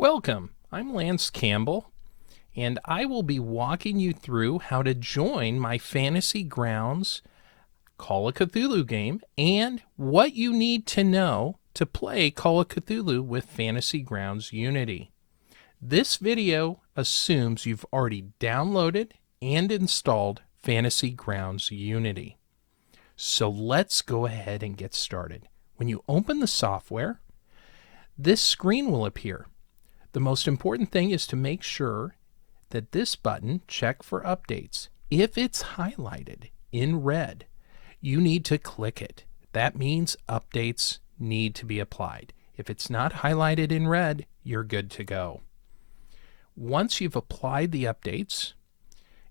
Welcome, I'm Lance Campbell, and I will be walking you through how to join my Fantasy Grounds Call of Cthulhu game and what you need to know to play Call of Cthulhu with Fantasy Grounds Unity. This video assumes you've already downloaded and installed Fantasy Grounds Unity. So let's go ahead and get started. When you open the software, this screen will appear. The most important thing is to make sure that this button, check for updates, if it's highlighted in red, you need to click it. That means updates need to be applied. If it's not highlighted in red, you're good to go. Once you've applied the updates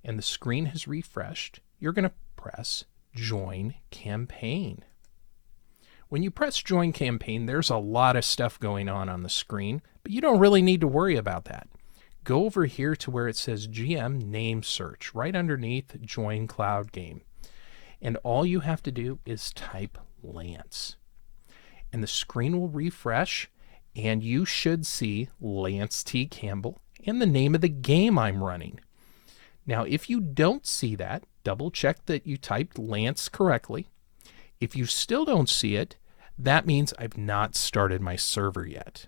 and the screen has refreshed, you're going to press Join Campaign. When you press Join Campaign, there's a lot of stuff going on the screen, but you don't really need to worry about that. Go over here to where it says GM Name Search, right underneath Join Cloud Game. And all you have to do is type Lance. And the screen will refresh, and you should see Lance T. Campbell and the name of the game I'm running. Now, if you don't see that, double check that you typed Lance correctly. If you still don't see it, that means I've not started my server yet.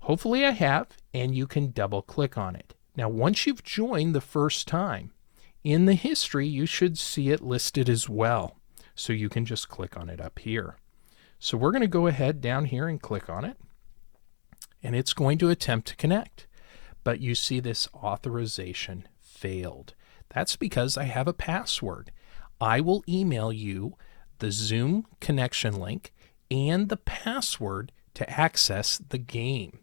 Hopefully I have, and you can double click on it. Now, once you've joined the first time, in the history, you should see it listed as well. So you can just click on it up here. So we're going to go ahead down here and click on it, and it's going to attempt to connect. But you see this authorization failed. That's because I have a password. I will email you the Zoom connection link and the password to access the game.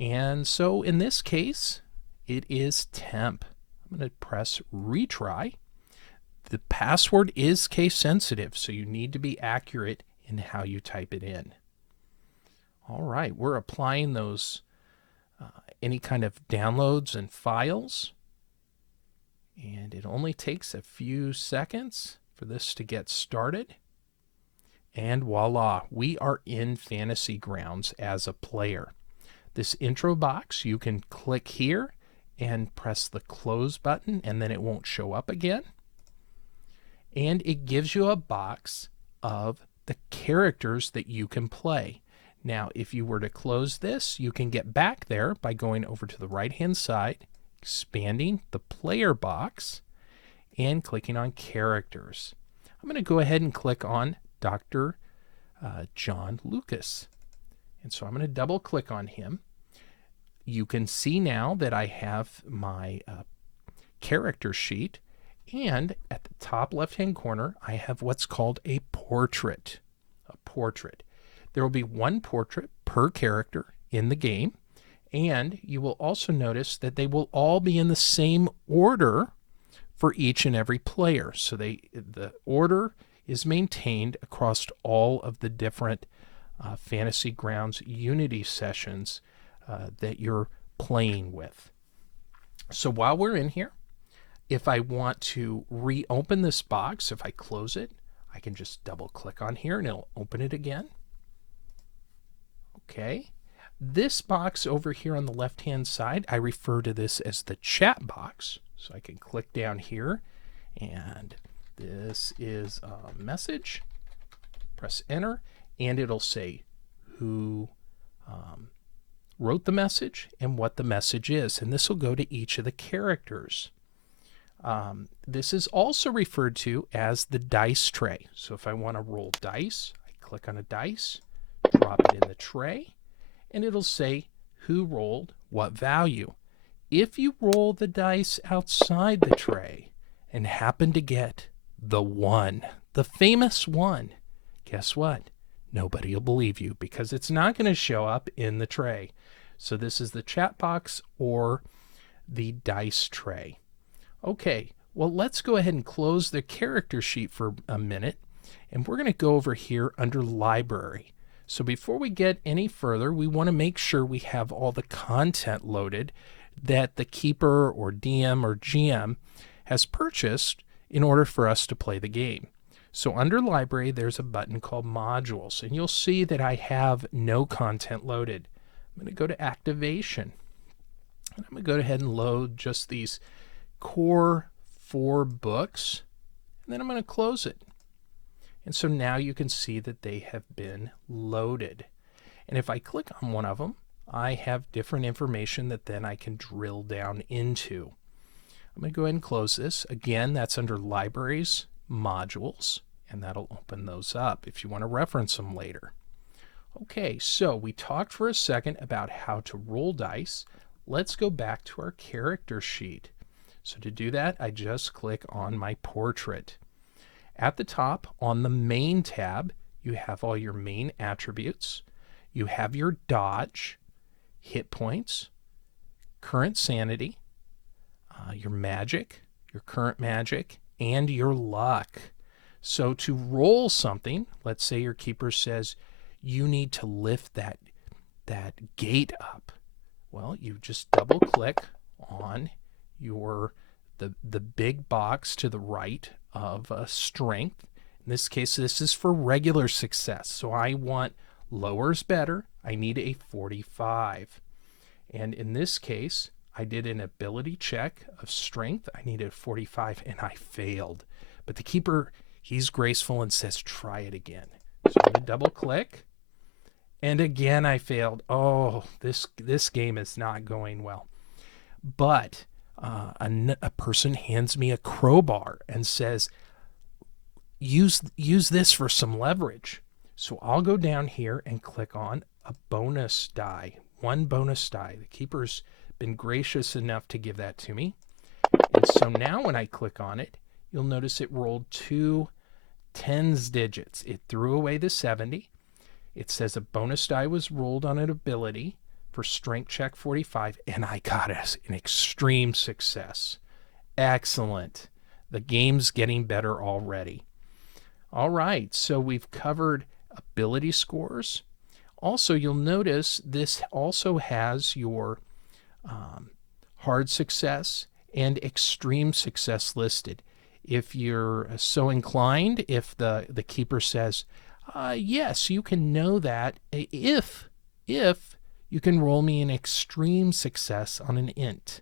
And so in this case, it is temp. I'm going to press retry. The password is case sensitive, so you need to be accurate in how you type it in. All right, we're applying those any kind of downloads and files. And it only takes a few seconds for this to get started. And voila, we are in Fantasy Grounds as a player. This intro box, you can click here and press the close button, and then it won't show up again. And it gives you a box of the characters that you can play. Now, if you were to close this, you can get back there by going over to the right-hand side, expanding the player box, and clicking on characters. I'm going to go ahead and click on Dr. John Lucas. And so I'm going to double click on him. You can see now that I have my character sheet, and at the top left-hand corner, I have what's called a portrait. A portrait. There will be one portrait per character in the game. And you will also notice that they will all be in the same order for each and every player. So the order is maintained across all of the different Fantasy Grounds Unity sessions that you're playing with. So while we're in here, if I want to reopen this box, if I close it, I can just double click on here and it'll open it again. Okay. This box over here on the left-hand side, I refer to this as the chat box. So I can click down here, and this is a message. Press enter, and it'll say who wrote the message and what the message is. And this will go to each of the characters. This is also referred to as the dice tray. So if I want to roll dice, I click on a dice, drop it in the tray, and it'll say who rolled what value. If you roll the dice outside the tray and happen to get the 1, the famous 1, guess what? Nobody will believe you because it's not going to show up in the tray. So this is the chat box or the dice tray. Okay, well, let's go ahead and close the character sheet for a minute, and we're going to go over here under library. So before we get any further, we want to make sure we have all the content loaded that the keeper or DM or GM has purchased in order for us to play the game. So under library, there's a button called modules, and you'll see that I have no content loaded. I'm going to go to activation. And I'm going to go ahead and load just these core 4 books. And then I'm going to close it. And so now you can see that they have been loaded. And if I click on one of them, I have different information that then I can drill down into. I'm going to go ahead and close this. Again, that's under Libraries, Modules, and that'll open those up if you want to reference them later. Okay, so we talked for a second about how to roll dice. Let's go back to our character sheet. So to do that, I just click on my portrait. At the top, on the main tab, you have all your main attributes. You have your dodge, hit points, current sanity, your magic, your current magic, and your luck. So to roll something, let's say your keeper says you need to lift that gate up. Well, you just double click on the big box to the right of strength. In this case, this is for regular success. So I want lower's better. I need a 45. And in this case, I did an ability check of strength. I needed a 45 and I failed. But the keeper, he's graceful and says, try it again. So I'm going to double click. And again, I failed. Oh, this game is not going well. But a person hands me a crowbar and says, use this for some leverage. So I'll go down here and click on a bonus die. 1 bonus die. The keeper's been gracious enough to give that to me. And so now when I click on it, you'll notice it rolled 2 tens digits. It threw away the 70. It says a bonus die was rolled on an ability for strength check 45, and I got an extreme success. Excellent. The game's getting better already. All right, so we've covered ability scores. Also, you'll notice this also has your hard success and extreme success listed. If you're so inclined, if the keeper says, yes, you can know that if you can roll me an extreme success on an int,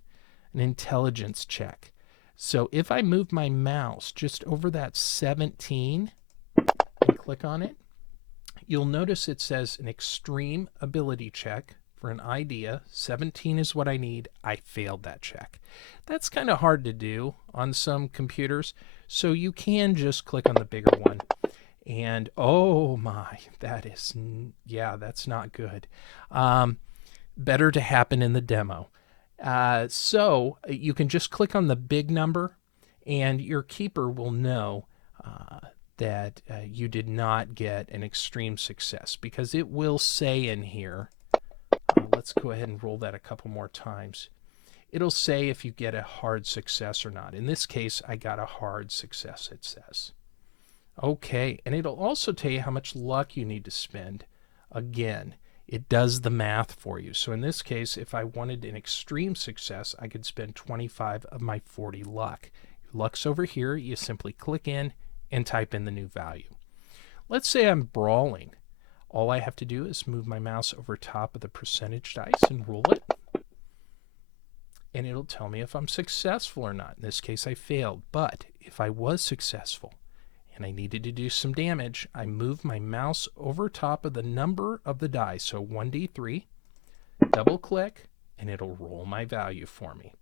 an intelligence check. So if I move my mouse just over that 17 and click on it, you'll notice it says an extreme ability check for an idea. 17 is what I need. I failed that check. That's kind of hard to do on some computers, so you can just click on the bigger one. And oh my, that's not good. Better to happen in the demo. So you can just click on the big number and your keeper will know that you did not get an extreme success, because it will say in here, let's go ahead and roll that a couple more times. It'll say if you get a hard success or not. In this case, I got a hard success, it says. Okay, and it'll also tell you how much luck you need to spend. Again, it does the math for you. So in this case, if I wanted an extreme success, I could spend 25 of my 40 luck. Your luck's over here. You simply click in and type in the new value. Let's say I'm brawling. All I have to do is move my mouse over top of the percentage dice and roll it. And it'll tell me if I'm successful or not. In this case, I failed. But if I was successful and I needed to do some damage, I move my mouse over top of the number of the die. So 1d3, double click, and it'll roll my value for me.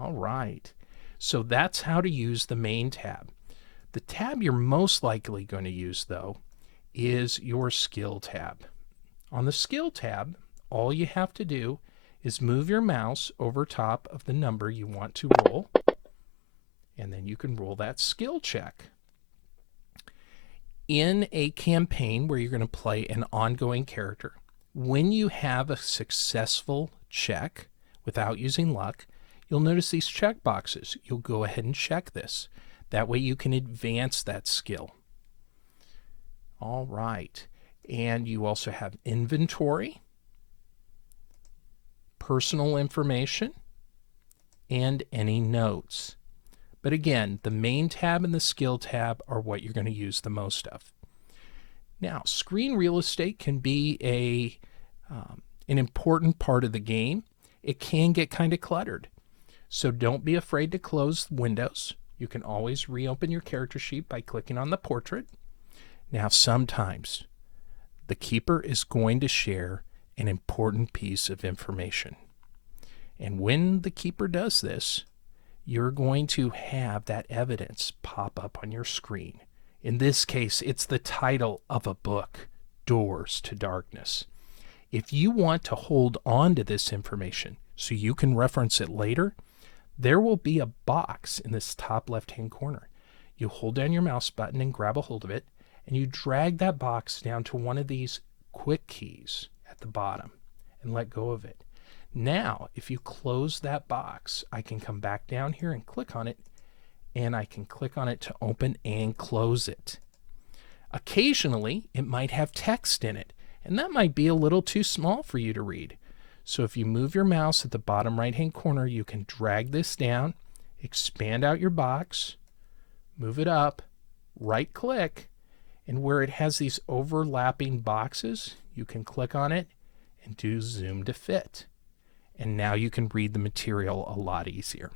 All right. So that's how to use the main tab. The tab you're most likely going to use, though, is your skill tab. On the skill tab, all you have to do is move your mouse over top of the number you want to roll, and then you can roll that skill check. In a campaign where you're going to play an ongoing character, when you have a successful check without using luck, you'll notice these check boxes. You'll go ahead and check this. That way you can advance that skill. All right. And you also have inventory, personal information, and any notes. But again, the main tab and the skill tab are what you're going to use the most of. Now, screen real estate can be an important part of the game, it can get kind of cluttered. So don't be afraid to close windows. You can always reopen your character sheet by clicking on the portrait. Now, sometimes the keeper is going to share an important piece of information. And when the keeper does this, you're going to have that evidence pop up on your screen. In this case, it's the title of a book, Doors to Darkness. If you want to hold on to this information so you can reference it later, there will be a box in this top left-hand corner. You hold down your mouse button and grab a hold of it, and you drag that box down to one of these quick keys at the bottom and let go of it. Now, if you close that box, I can come back down here and click on it, and I can click on it to open and close it. Occasionally, it might have text in it, and that might be a little too small for you to read. So if you move your mouse at the bottom right-hand corner, you can drag this down, expand out your box, move it up, right-click, and where it has these overlapping boxes, you can click on it and do zoom to fit. And now you can read the material a lot easier.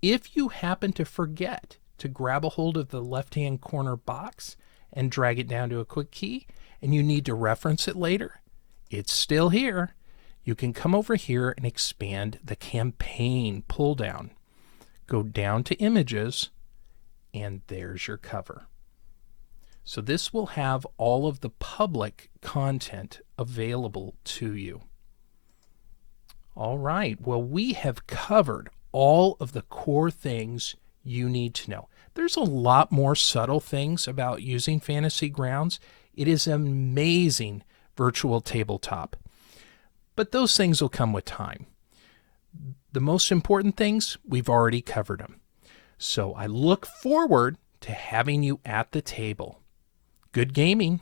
If you happen to forget to grab a hold of the left-hand corner box and drag it down to a quick key, and you need to reference it later, it's still here. You can come over here and expand the campaign pull down. Go down to images, and there's your cover. So this will have all of the public content available to you. All right, well, we have covered all of the core things you need to know. There's a lot more subtle things about using Fantasy Grounds. It is an amazing virtual tabletop, but those things will come with time. The most important things, we've already covered them. So I look forward to having you at the table. Good gaming.